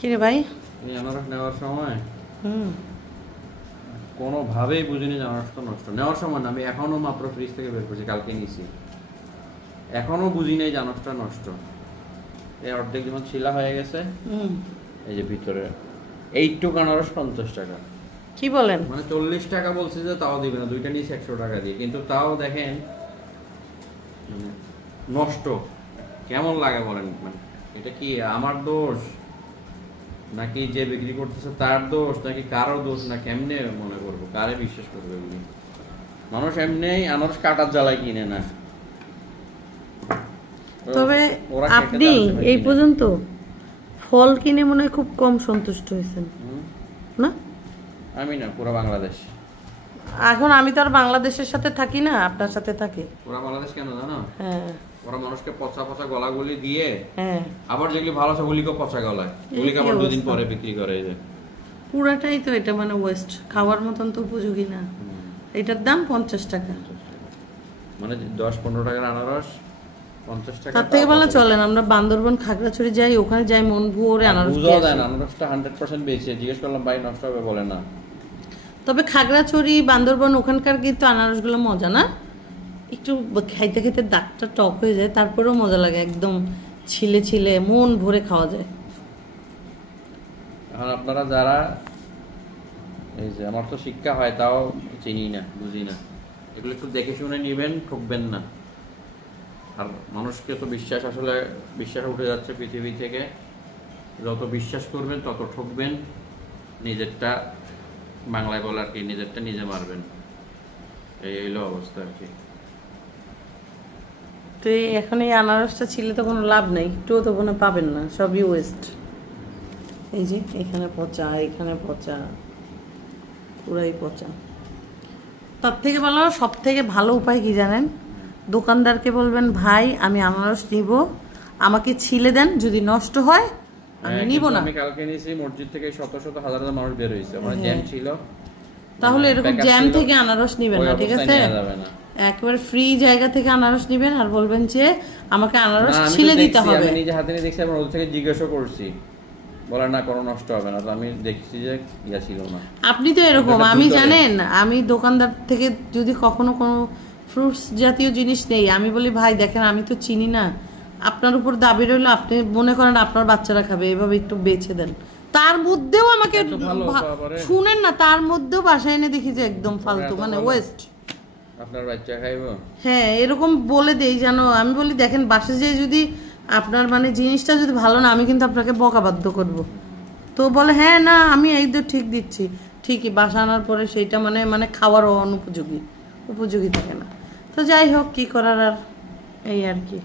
কি রে ভাই? এই আনারস নেওয়ার সময় কোনোভাবেই বুঝিনি যে আনারসটা নষ্ট। নেওয়ার সময় না, আমি এখনো মাত্র ফ্রিজ থেকে বের করছি, কালকে নিয়েছি, এখনো বুঝি নাই যে আনারসটা নষ্ট। এই অর্ধেক যেমন ছিলা হয়ে গেছে, এই যে ভিতরে এইটুকু আনারস 50 টাকা। কি বলেন? মানে 40 টাকা বলছে যে তাও দিবে না, দুইটা নিয়েছি 100 টাকা দিয়ে, কিন্তু তাও দেখেন মানে নষ্ট। কেমন লাগে বলেন? মানে এটা কি আমার দোষ নাকি যে বিক্রি করতেছে তার দোষ নাকি কারো দোষ, না কেমনে মনে করবো, কারে বিশ্বাস করবে এগুলি? মানুষ এমনি আনারস কাটার জ্বালায় কিনে না। তবে আপনি এই পর্যন্ত ফল কিনে মনে হয় খুব কম সন্তুষ্ট হয়েছেন না? আমি না, পুরো বাংলাদেশ। এখন আমি তো আর বাংলাদেশের সাথে থাকি না, আপনার সাথে থাকি। পুরো বাংলাদেশ কেন জানো? হ্যাঁ, ওরা মানুষকে পচা পচা গলাগুলি দিয়ে, হ্যাঁ, আবার যেগুলি ভালো আছে ওগুলিকে পচা গলায়, ওগুলিকে আবার 2 দিন পরে বিক্রি করে। এই যে পুরাটাই তো এটা মানে ওয়েস্ট, খাওয়ার মতন তো উপযোগী না। এটার দাম 50 টাকা, মানে 10-15 টাকার আনারস 50 টাকা। তার থেকে ভালো চলেন আমরা বান্দরবন খাগড়াছড়ি যাই, ওখানে যাই মন ভরে আনারস বুঝাও দেয় না, আনারসটা 100% বেশি। জিজ্ঞেস করলাম ভাই নষ্ট হবে, বলে না। তবে খাগড়াছড়ি বান্দরবন ওখানকার কিন্তু আনারসগুলো মজা না, একটু খাইতে খাইতে দাঁতটা টক হয়ে যায়, তারপরেও মজা লাগে, একদম ছিলে ছিলে মন ভরে খাওয়া যায়। এখন আপনারা যারা, এই যে আমার তো শিক্ষা হয় তাও চিনি না, বুঝি না, এগুলো একটু দেখে শুনে নিবেন, ঠকবেন না। আর মানুষকে তো বিশ্বাস, আসলে বিশ্বাস উঠে যাচ্ছে পৃথিবী থেকে। যত বিশ্বাস করবেন তত ঠকবেন। নিজেরটা, বাংলায় বলে আর কি, নিজেরটা নিজে মারবেন, এই হইলো অবস্থা আর কি। তো এখন এই আনারসটা ছিলে তো কোনো লাভ নেই, একটুও তো কোনো পাবেন না, সবই ওয়েস্ট। এই যে এখানে পচা, এখানে পচা, পুরাই পচা। তার থেকে ভালো, সব থেকে ভালো উপায় কি জানেন? দোকানদারকে বলবেন ভাই আমি আনারস নিব, আমাকে ছিলে দেন, যদি নষ্ট হয় আমি নিব না। আমি কালকে নিয়েছি মসজিদ থেকে, শত শত হাজার হাজার মানুষ বের হয়েছে, ওখানে জ্যাম ছিল। তাহলে এরকম জ্যাম থেকে আনারস নিবেন না, ঠিক আছে? একবার ফ্রি জায়গা থেকে আনারস নিবেন আর বলবেন যে আমাকে আনারস ছিলে দিতে হবে। আমি নিজে হাতে নিয়ে দেখছি, আমি ওদের থেকে জিজ্ঞাসা করছি, বলে না কোনো নষ্ট হবে না। তো আমি দেখছি যে ইয়া ছিল না। আপনি তো এরকম, আমি জানেন, আমি দোকানদার থেকে যদি কখনো কোনো ফ্রুটস জাতীয় জিনিস নেই, আমি বলি ভাই দেখেন আমি তো চিনি না, আপনার উপর দাবি রইলো, আপনি মনে করেন আপনার বাচ্চারা খাবে, এভাবে একটু বেছে দেন। তার মধ্যেও আমাকে শুনেন না, তার মধ্যেও বাসায় এনে দেখি যে একদম ফালতু, মানে ওয়েস্ট। আপনার বাচ্চা খাইবো? হ্যাঁ, এরকম বলে দেই জানো। আমি বলি দেখেন বাসে যে যদি আপনার মানে জিনিসটা যদি ভালো না, আমি কিন্তু আপনাকে বকা বাধ্য করবো। তো বলে হ্যাঁ না আমি এই তো ঠিক দিচ্ছি, ঠিকই বাসা আনার পরে সেইটা মানে খাওয়ার অনুপযোগী, উপযোগী থাকে না। তো যাই হোক, কি করার আর, এই আর কি।